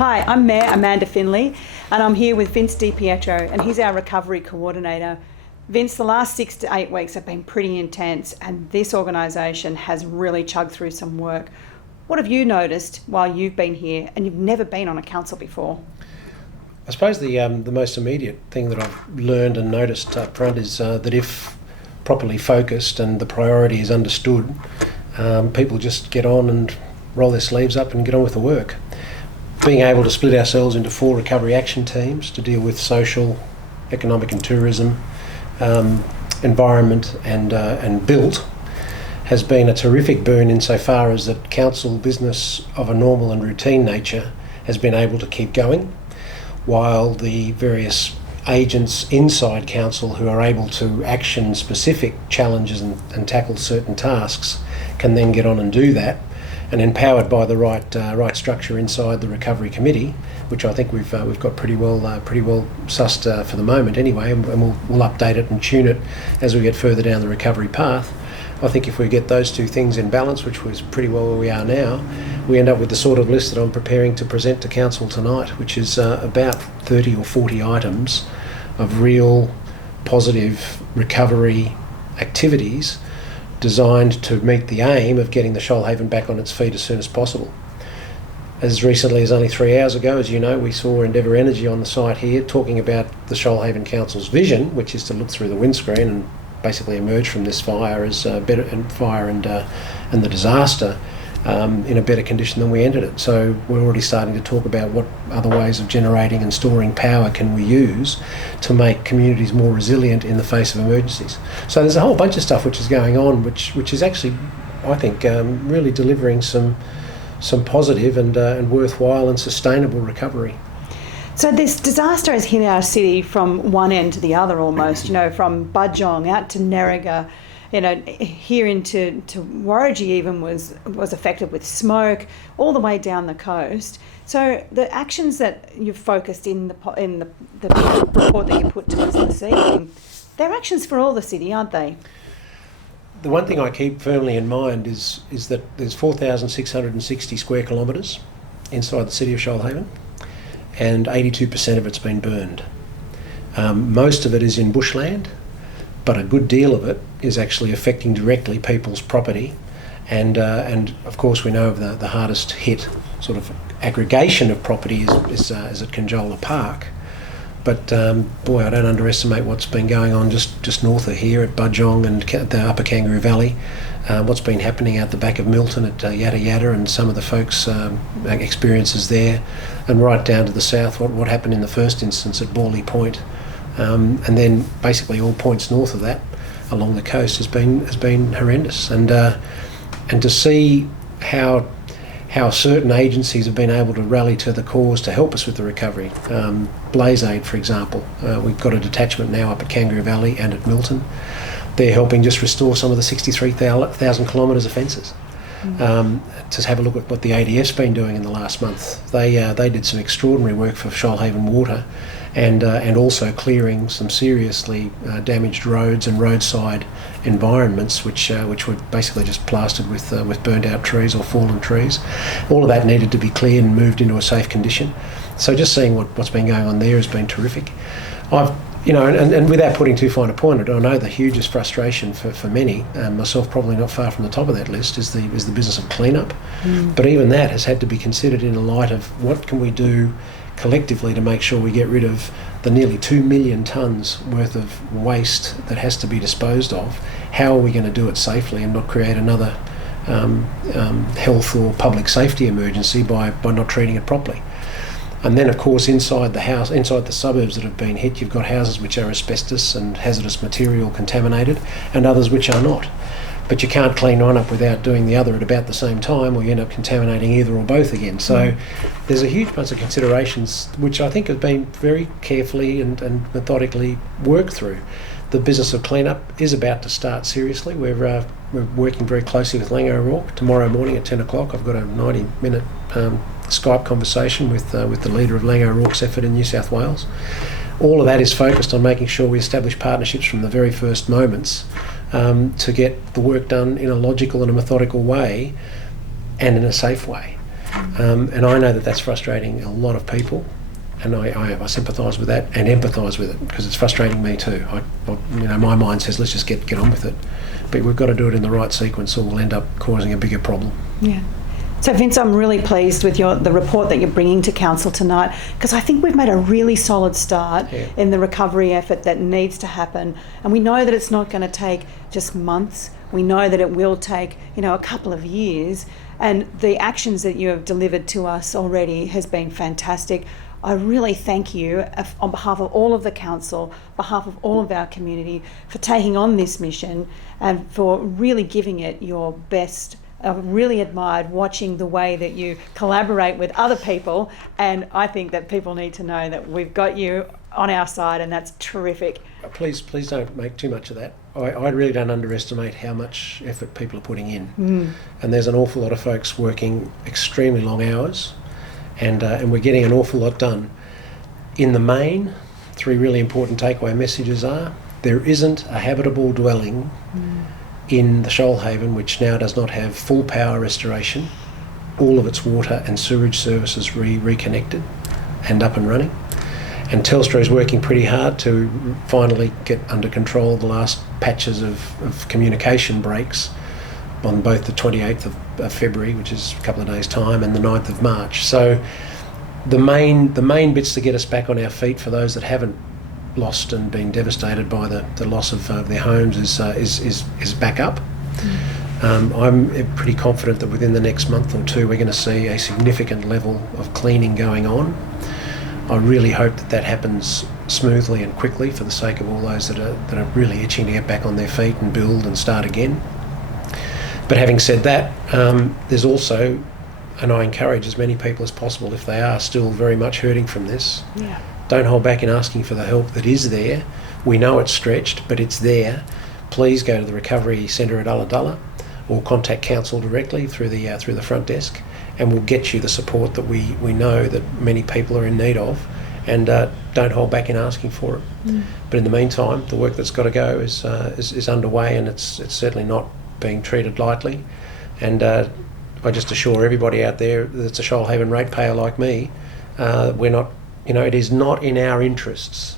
Hi, I'm Mayor Amanda Findley, and I'm here with Vince Pietro, and he's our recovery coordinator. Vince, the last 6 to 8 weeks have been pretty intense, and this organisation has really chugged through some work. What have you noticed while you've been here, and you've never been on a council before? I suppose the most immediate thing that I've learned and noticed up front is that if properly focused and the priority is understood, people just get on and roll their sleeves up and get on with the work. Being able to split ourselves into 4 recovery action teams to deal with social, economic and tourism, environment and built has been a terrific boon insofar as that council business of a normal and routine nature has been able to keep going, while the various agents inside council who are able to action specific challenges and tackle certain tasks can then get on and do that, and empowered by the right structure inside the recovery committee, which I think we've got pretty well sussed for the moment anyway, and we'll update it and tune it as we get further down the recovery path. I think if we get those two things in balance, which was pretty well where we are now, we end up with the sort of list that I'm preparing to present to council tonight, which is about 30 or 40 items of real positive recovery activities designed to meet the aim of getting the Shoalhaven back on its feet as soon as possible. As recently as only 3 hours ago, as you know, we saw Endeavour Energy on the site here talking about the Shoalhaven Council's vision, which is to look through the windscreen and basically emerge from this fire as better and the disaster in a better condition than we entered it. So we're already starting to talk about what other ways of generating and storing power can we use to make communities more resilient in the face of emergencies. So there's a whole bunch of stuff which is going on, which is actually, I think, really delivering some positive and worthwhile and sustainable recovery. So this disaster has hit our city from one end to the other almost, from Budjong out to Nerriga, here into Warragee even was affected with smoke, all the way down the coast. So the actions that you've focused in the report that you put to us this evening, they're actions for all the city, aren't they? The one thing I keep firmly in mind is that there's 4,660 square kilometres inside the city of Shoalhaven, and 82% of it's been burned. Most of it is in bushland, but a good deal of it is actually affecting directly people's property, and of course we know of the hardest hit sort of aggregation of property is at Conjola Park. But boy, I don't underestimate what's been going on just north of here at Budjong and the Upper Kangaroo Valley, what's been happening out the back of Milton at Yada Yada and some of the folks' experiences there, and right down to the south, what happened in the first instance at Borley Point, and then basically all points north of that along the coast has been horrendous, and to see how certain agencies have been able to rally to the cause to help us with the recovery. Blaze Aid, for example, we've got a detachment now up at Kangaroo Valley and at Milton. They're helping just restore some of the 63,000 kilometres of fences. To have a look at what the ADF's been doing in the last month. They did some extraordinary work for Shoalhaven Water, and also clearing some seriously damaged roads and roadside environments, which were basically just plastered with burnt out trees or fallen trees. All of that needed to be cleared and moved into a safe condition. So just seeing what's been going on there has been terrific. And without putting too fine a point on it, I know the hugest frustration for many, myself probably not far from the top of that list, is the business of clean-up. But even that has had to be considered in the light of what can we do collectively to make sure we get rid of the nearly 2 million tonnes worth of waste that has to be disposed of. How are we going to do it safely and not create another health or public safety emergency by not treating it properly? And then, of course, inside the suburbs that have been hit, you've got houses which are asbestos and hazardous material contaminated, and others which are not. But you can't clean one up without doing the other at about the same time, or you end up contaminating either or both again. So there's a huge bunch of considerations which I think have been very carefully and methodically worked through. The business of clean-up is about to start seriously. We're working very closely with Langer O'Rourke. Tomorrow morning at 10 o'clock, I've got a 90-minute Skype conversation with the leader of Langer O'Rourke's effort in New South Wales. All of that is focused on making sure we establish partnerships from the very first moments to get the work done in a logical and a methodical way and in a safe way. And I know that that's frustrating a lot of people, and I sympathise with that and empathise with it, because it's frustrating me too. My mind says let's just get on with it, but we've got to do it in the right sequence, or we'll end up causing a bigger problem. Yeah. So Vince, I'm really pleased with the report that you're bringing to Council tonight, because I think we've made a really solid start in the recovery effort that needs to happen. And we know that it's not going to take just months. We know that it will take, a couple of years. And the actions that you have delivered to us already has been fantastic. I really thank you on behalf of all of the council, behalf of all of our community, for taking on this mission and for really giving it your best. I've really admired watching the way that you collaborate with other people, and I think that people need to know that we've got you on our side, and that's terrific. Please don't make too much of that. I really don't underestimate how much effort people are putting in. And there's an awful lot of folks working extremely long hours, and we're getting an awful lot done. In the main, 3 really important takeaway messages are: there isn't a habitable dwelling in the Shoalhaven which now does not have full power restoration, all of its water and sewage services reconnected and up and running. And Telstra is working pretty hard to finally get under control the last patches of communication breaks on both the 28th of February, which is a couple of days' time, and the 9th of March. So the main bits to get us back on our feet for those that haven't lost and been devastated by the loss of their homes is back up. I'm pretty confident that within the next month or two we're going to see a significant level of cleaning going on. I really hope that happens smoothly and quickly for the sake of all those that are really itching to get back on their feet and build and start again. But having said that, there's also, and I encourage as many people as possible, if they are still very much hurting from this, don't hold back in asking for the help that is there. We know it's stretched, but it's there. Please go to the Recovery Centre at Ulladulla, or contact Council directly through the front desk, and we'll get you the support that we know that many people are in need of. And don't hold back in asking for it. But in the meantime, the work that's got to go is underway, and it's certainly not being treated lightly. And I just assure everybody out there that's a Shoalhaven ratepayer like me, we're not. It is not in our interests,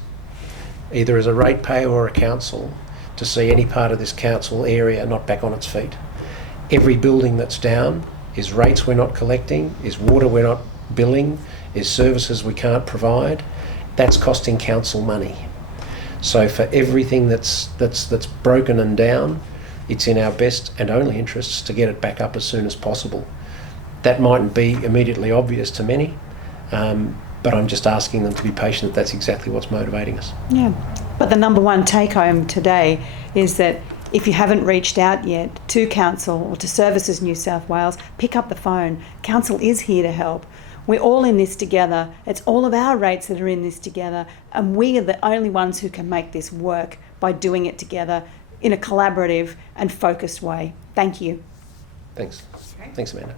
either as a ratepayer or a council, to see any part of this council area not back on its feet. Every building that's down is rates we're not collecting, is water we're not billing, is services we can't provide. That's costing council money. So for everything that's broken and down, it's in our best and only interests to get it back up as soon as possible. That mightn't be immediately obvious to many, but I'm just asking them to be patient. That's exactly what's motivating us. Yeah, but the number one take home today is that if you haven't reached out yet to Council or to Services New South Wales, pick up the phone. Council is here to help. We're all in this together. It's all of our rates that are in this together, and we are the only ones who can make this work by doing it together in a collaborative and focused way. Thank you. Thanks. Thanks, Amanda.